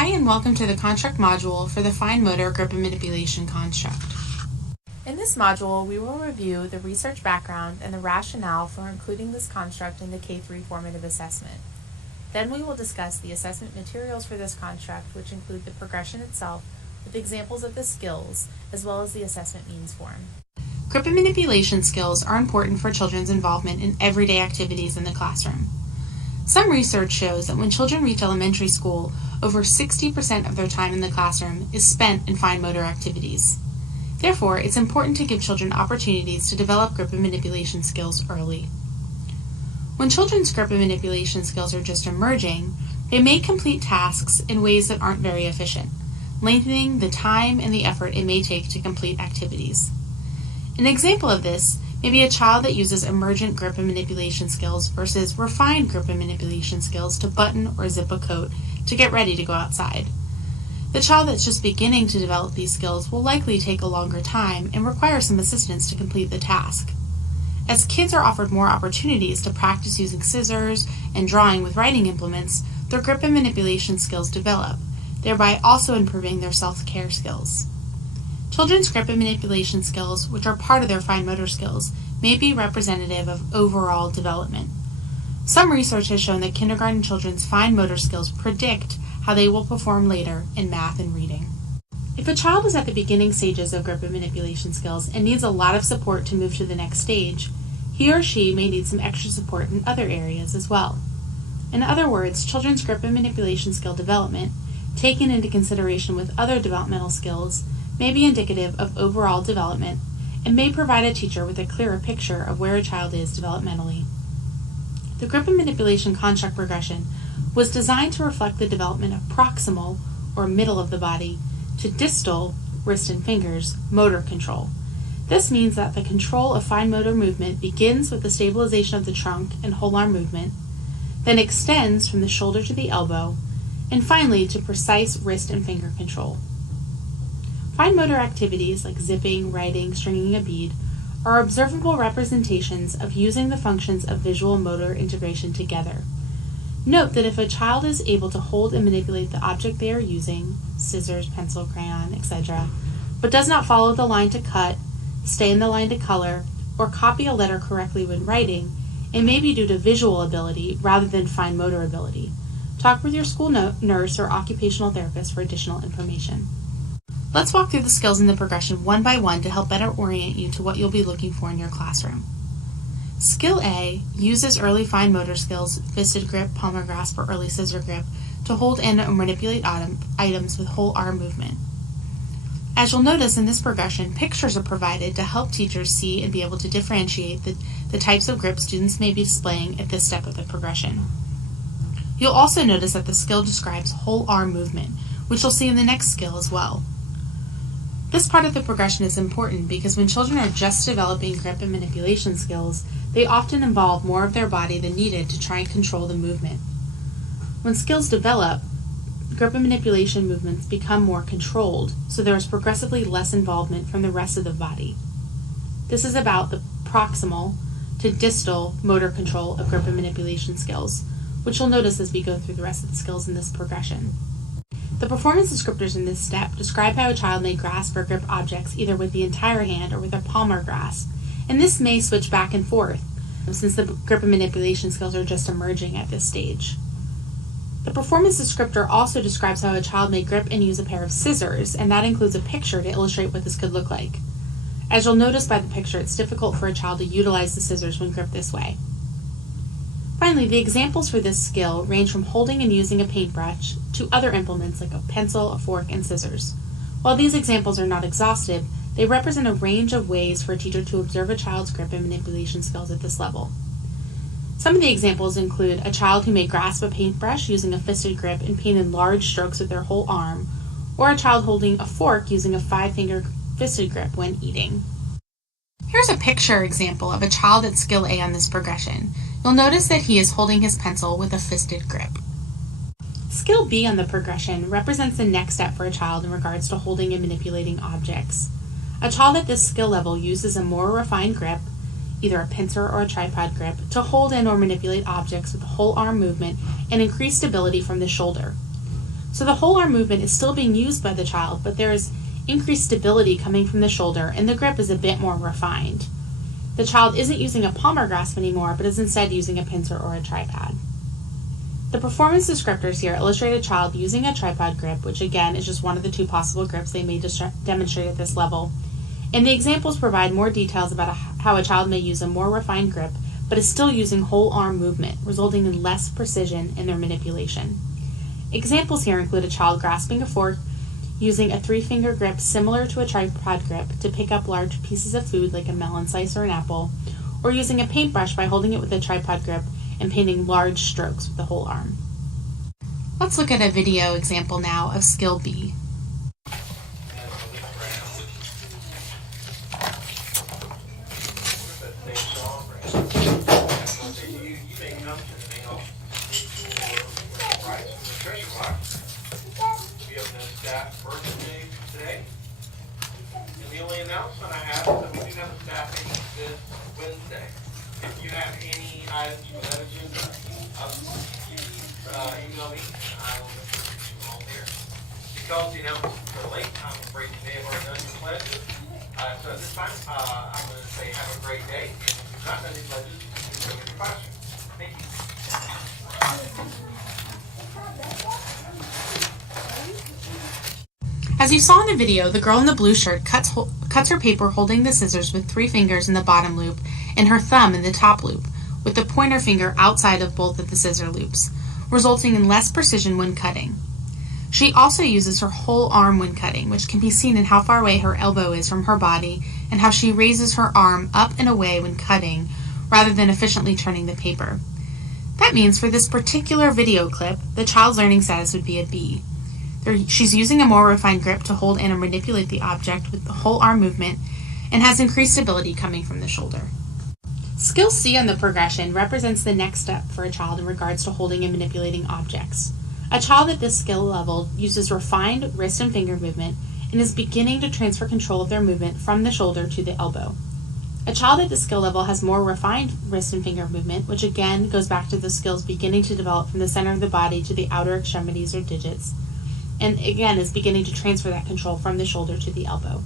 Hi, and welcome to the construct module for the fine motor grip and manipulation construct. In this module, we will review the research background and the rationale for including this construct in the K-3 formative assessment. Then we will discuss the assessment materials for this construct, which include the progression itself with examples of the skills, as well as the assessment means form. Grip and manipulation skills are important for children's involvement in everyday activities in the classroom. Some research shows that when children reach elementary school, over 60% of their time in the classroom is spent in fine motor activities. Therefore, it's important to give children opportunities to develop grip and manipulation skills early. When children's grip and manipulation skills are just emerging, they may complete tasks in ways that aren't very efficient, lengthening the time and the effort it may take to complete activities. An example of this may be a child that uses emergent grip and manipulation skills versus refined grip and manipulation skills to button or zip a coat to get ready to go outside. The child that's just beginning to develop these skills will likely take a longer time and require some assistance to complete the task. As kids are offered more opportunities to practice using scissors and drawing with writing implements, their grip and manipulation skills develop, thereby also improving their self-care skills. Children's grip and manipulation skills, which are part of their fine motor skills, may be representative of overall development. Some research has shown that kindergarten children's fine motor skills predict how they will perform later in math and reading. If a child is at the beginning stages of grip and manipulation skills and needs a lot of support to move to the next stage, he or she may need some extra support in other areas as well. In other words, children's grip and manipulation skill development, taken into consideration with other developmental skills, may be indicative of overall development and may provide a teacher with a clearer picture of where a child is developmentally. The grip and manipulation construct progression was designed to reflect the development of proximal, or middle of the body, to distal, wrist and fingers, motor control. This means that the control of fine motor movement begins with the stabilization of the trunk and whole arm movement, then extends from the shoulder to the elbow, and finally to precise wrist and finger control. Fine motor activities like zipping, writing, stringing a bead are observable representations of using the functions of visual motor integration together. Note that if a child is able to hold and manipulate the object they are using, scissors, pencil, crayon, etc., but does not follow the line to cut, stay in the line to color, or copy a letter correctly when writing, it may be due to visual ability rather than fine motor ability. Talk with your school nurse or occupational therapist for additional information. Let's walk through the skills in the progression one by one to help better orient you to what you'll be looking for in your classroom. Skill A uses early fine motor skills, fisted grip, palmar grasp, or early scissor grip, to hold and or manipulate items with whole arm movement. As you'll notice in this progression, pictures are provided to help teachers see and be able to differentiate the types of grip students may be displaying at this step of the progression. You'll also notice that the skill describes whole arm movement, which you'll see in the next skill as well. This part of the progression is important because when children are just developing grip and manipulation skills, they often involve more of their body than needed to try and control the movement. When skills develop, grip and manipulation movements become more controlled, so there is progressively less involvement from the rest of the body. This is about the proximal to distal motor control of grip and manipulation skills, which you'll notice as we go through the rest of the skills in this progression. The performance descriptors in this step describe how a child may grasp or grip objects either with the entire hand or with a palmar grasp, and this may switch back and forth since the grip and manipulation skills are just emerging at this stage. The performance descriptor also describes how a child may grip and use a pair of scissors, and that includes a picture to illustrate what this could look like. As you'll notice by the picture, it's difficult for a child to utilize the scissors when gripped this way. Finally, the examples for this skill range from holding and using a paintbrush to other implements like a pencil, a fork, and scissors. While these examples are not exhaustive, they represent a range of ways for a teacher to observe a child's grip and manipulation skills at this level. Some of the examples include a child who may grasp a paintbrush using a fisted grip and paint in large strokes with their whole arm, or a child holding a fork using a 5-finger fisted grip when eating. Here's a picture example of a child at skill A on this progression. You'll notice that he is holding his pencil with a fisted grip. Skill B on the progression represents the next step for a child in regards to holding and manipulating objects. A child at this skill level uses a more refined grip, either a pincer or a tripod grip, to hold and or manipulate objects with whole arm movement and increased stability from the shoulder. So the whole arm movement is still being used by the child, but there is increased stability coming from the shoulder and the grip is a bit more refined. The child isn't using a palmar grasp anymore, but is instead using a pincer or a tripod. The performance descriptors here illustrate a child using a tripod grip, which again is just one of the two possible grips they may demonstrate at this level. And the examples provide more details about how a child may use a more refined grip, but is still using whole arm movement, resulting in less precision in their manipulation. Examples here include a child grasping a fork, using a 3-finger grip similar to a tripod grip to pick up large pieces of food like a melon slice or an apple, or using a paintbrush by holding it with a tripod grip and painting large strokes with the whole arm. Let's look at a video example now of skill B. The only announcement I have is that we do have a staff meeting this Wednesday. If you have any items for that agenda, email me. I will get you all there. Because the announcements are late, I'm afraid you may have already done your pledges. So at this time, I'm going to say have a great day. And if you've not done your pledges, please go to your classroom. Thank you. As you saw in the video, the girl in the blue shirt cuts her paper holding the scissors with 3 fingers in the bottom loop and her thumb in the top loop, with the pointer finger outside of both of the scissor loops, resulting in less precision when cutting. She also uses her whole arm when cutting, which can be seen in how far away her elbow is from her body and how she raises her arm up and away when cutting, rather than efficiently turning the paper. That means for this particular video clip, the child's learning status would be a B. She's using a more refined grip to hold and manipulate the object with the whole arm movement and has increased stability coming from the shoulder. Skill C on the progression represents the next step for a child in regards to holding and manipulating objects. A child at this skill level uses refined wrist and finger movement and is beginning to transfer control of their movement from the shoulder to the elbow. A child at this skill level has more refined wrist and finger movement, which again goes back to the skills beginning to develop from the center of the body to the outer extremities or digits, and again is beginning to transfer that control from the shoulder to the elbow.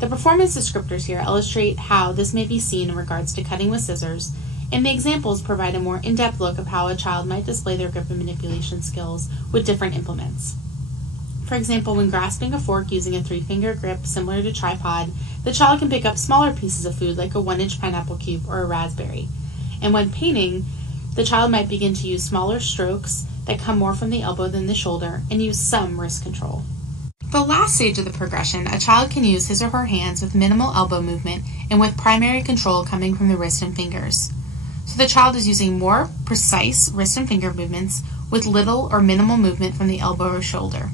The performance descriptors here illustrate how this may be seen in regards to cutting with scissors, and the examples provide a more in-depth look of how a child might display their grip and manipulation skills with different implements. For example, when grasping a fork using a 3-finger grip similar to tripod, the child can pick up smaller pieces of food like a 1-inch pineapple cube or a raspberry. And when painting, the child might begin to use smaller strokes that come more from the elbow than the shoulder and use some wrist control. The last stage of the progression, a child can use his or her hands with minimal elbow movement and with primary control coming from the wrist and fingers. So the child is using more precise wrist and finger movements with little or minimal movement from the elbow or shoulder.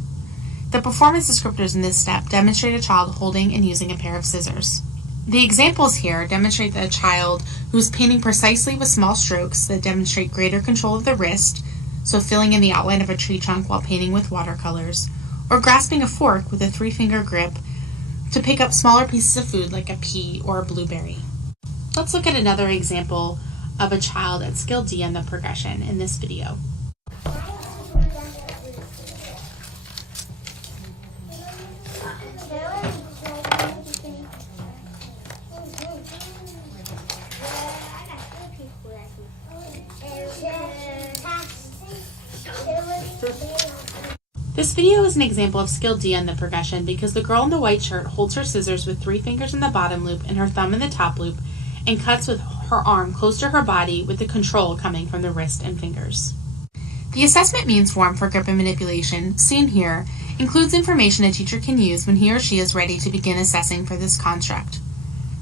The performance descriptors in this step demonstrate a child holding and using a pair of scissors. The examples here demonstrate that a child who is painting precisely with small strokes that demonstrate greater control of the wrist, so filling in the outline of a tree trunk while painting with watercolors, or grasping a fork with a 3-finger grip to pick up smaller pieces of food like a pea or a blueberry. Let's look at another example of a child at skill D in the progression in this video. This video is an example of skill D on the progression because the girl in the white shirt holds her scissors with 3 fingers in the bottom loop and her thumb in the top loop and cuts with her arm close to her body with the control coming from the wrist and fingers. The assessment means form for grip and manipulation, seen here, includes information a teacher can use when he or she is ready to begin assessing for this construct.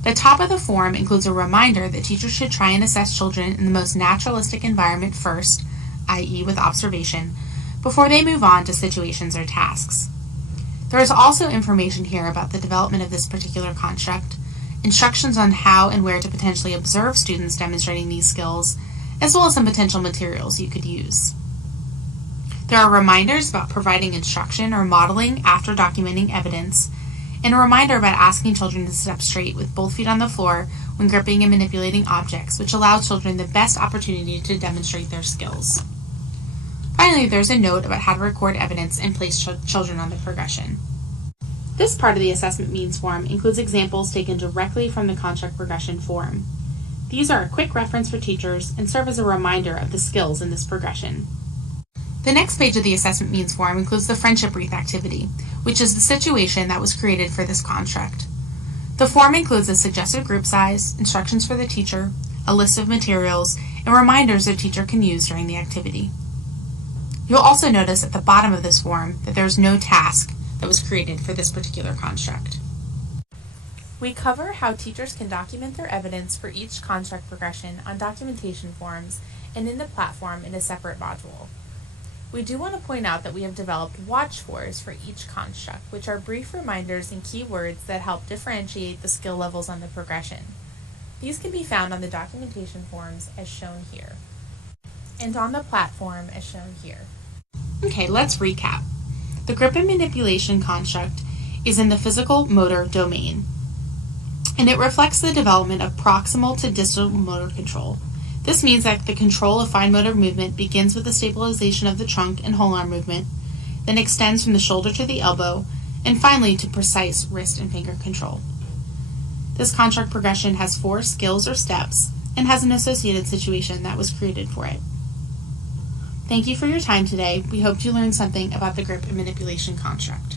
The top of the form includes a reminder that teachers should try and assess children in the most naturalistic environment first, i.e. with observation, before they move on to situations or tasks. There is also information here about the development of this particular construct, instructions on how and where to potentially observe students demonstrating these skills, as well as some potential materials you could use. There are reminders about providing instruction or modeling after documenting evidence, and a reminder about asking children to sit up straight with both feet on the floor when gripping and manipulating objects, which allows children the best opportunity to demonstrate their skills. Finally, there's a note about how to record evidence and place children on the progression. This part of the assessment means form includes examples taken directly from the construct progression form. These are a quick reference for teachers and serve as a reminder of the skills in this progression. The next page of the assessment means form includes the friendship wreath activity, which is the situation that was created for this construct. The form includes a suggested group size, instructions for the teacher, a list of materials, and reminders the teacher can use during the activity. You'll also notice at the bottom of this form that there is no task that was created for this particular construct. We cover how teachers can document their evidence for each construct progression on documentation forms and in the platform in a separate module. We do want to point out that we have developed watch fors for each construct, which are brief reminders and keywords that help differentiate the skill levels on the progression. These can be found on the documentation forms as shown here, and on the platform as shown here. Okay, let's recap. The grip and manipulation construct is in the physical motor domain, and it reflects the development of proximal to distal motor control. This means that the control of fine motor movement begins with the stabilization of the trunk and whole arm movement, then extends from the shoulder to the elbow, and finally to precise wrist and finger control. This construct progression has 4 skills or steps and has an associated situation that was created for it. Thank you for your time today. We hope you learned something about the grip and manipulation construct.